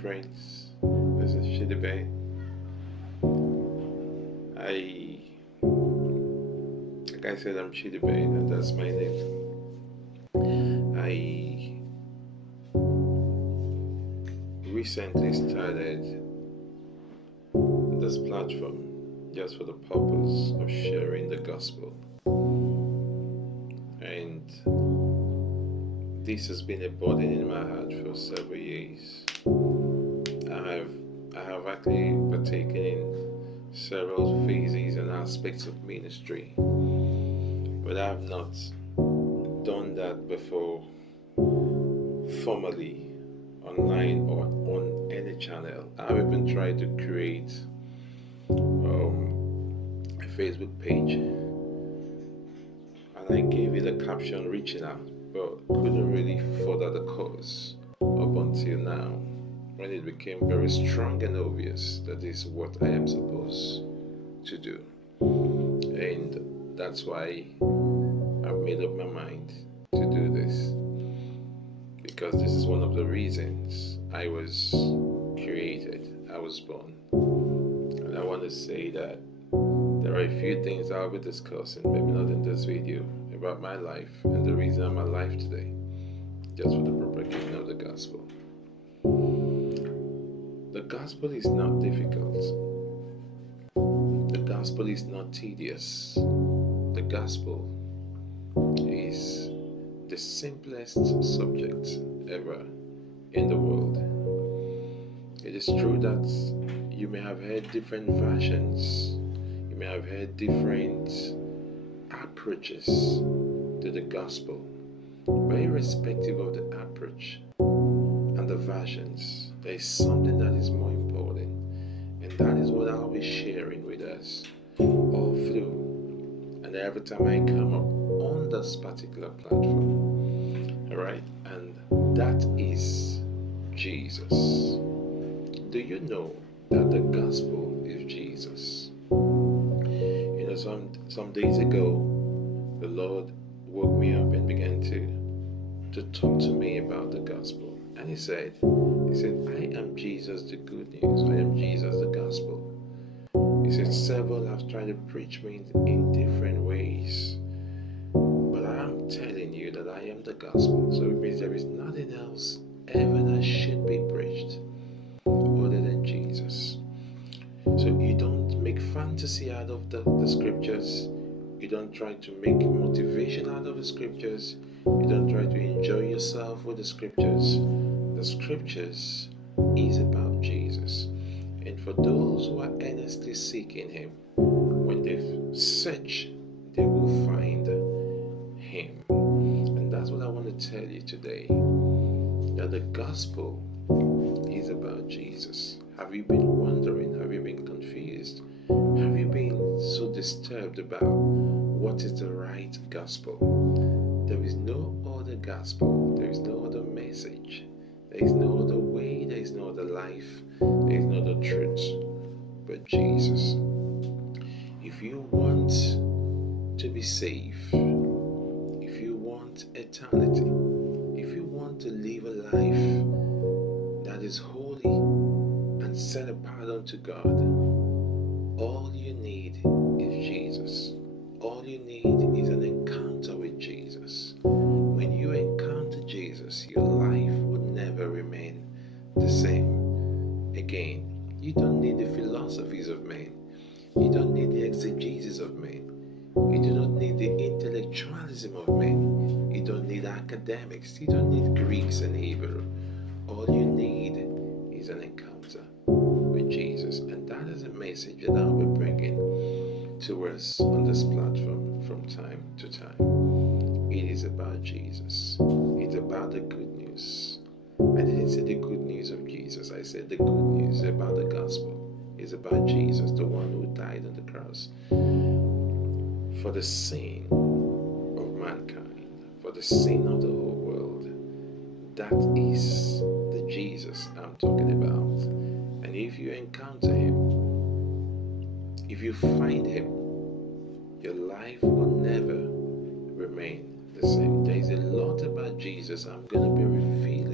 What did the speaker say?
friends. This is Shidibay. Like I said, I'm Shidibay, and that's my name. I recently started this platform just for the purpose of sharing the gospel, and this has been a burden in my heart for several years. I have actually partaken in several phases and aspects of ministry, but I have not done that before formally online or on any channel. I've even tried to create a Facebook page, and I gave it a caption reaching out, but couldn't really further the cause up until now, when it became very strong and obvious that this is what I am supposed to do. And that's why I've made up my mind to do this, because this is one of the reasons I was created, I was born. And I want to say that there are a few things I'll be discussing, maybe not in this video, about my life and the reason I'm alive today, just for the propagation of the gospel. The gospel is not difficult. The gospel is not tedious. The gospel is the simplest subject ever in the world. It is true that you may have heard different versions, you may have heard different approaches to the gospel, but irrespective of the approach and the versions, there is something that is more important, and that is what I'll be sharing with us all through and every time I come up on this particular platform. Alright, and that is Jesus. Do you know that the gospel is Jesus? You know, some days ago, the Lord woke me up and began to talk to me about the gospel. And he said, I am Jesus, the good news. I am Jesus, the gospel. He said, several have tried to preach me in different ways, but I am telling you that I am the gospel. So it means there is nothing else ever that should be preached other than Jesus. So you don't make fantasy out of the scriptures. You don't try to make motivation out of the scriptures. You don't try to enjoy yourself with the scriptures. The scriptures is about Jesus. And for those who are earnestly seeking Him, when they search, they will find Him. And that's what I want to tell you today, that the gospel is about Jesus. Have you been wondering? Have you been confused? Have you been so disturbed about what is the right gospel? There is no other gospel. There is no other message. There is no other way. There is no other life. There is no other truth but Jesus. If you want to be safe, if you want eternity, if you want to live a life that is holy and set apart unto God, all you need is Jesus. All you need is an encounter with Jesus. When you encounter Jesus, your life will never remain the same again. You don't need the philosophies of men. You don't need the exegesis of men. You do not need the intellectualism of men. You don't need academics. You don't need Greeks and Hebrew. All you need is an encounter with Jesus. And that is a message that I'll be bringing to us on this platform from time to time. It is about Jesus. It's about the good news. I didn't say the good news of Jesus. I said the good news about the gospel. It's about Jesus, the one who died on the cross for the sin of mankind, for the sin of the whole world. That is the Jesus I'm talking about. And if you encounter Him, if you find Him, your life will never remain the same. There is a lot about Jesus I'm going to be revealing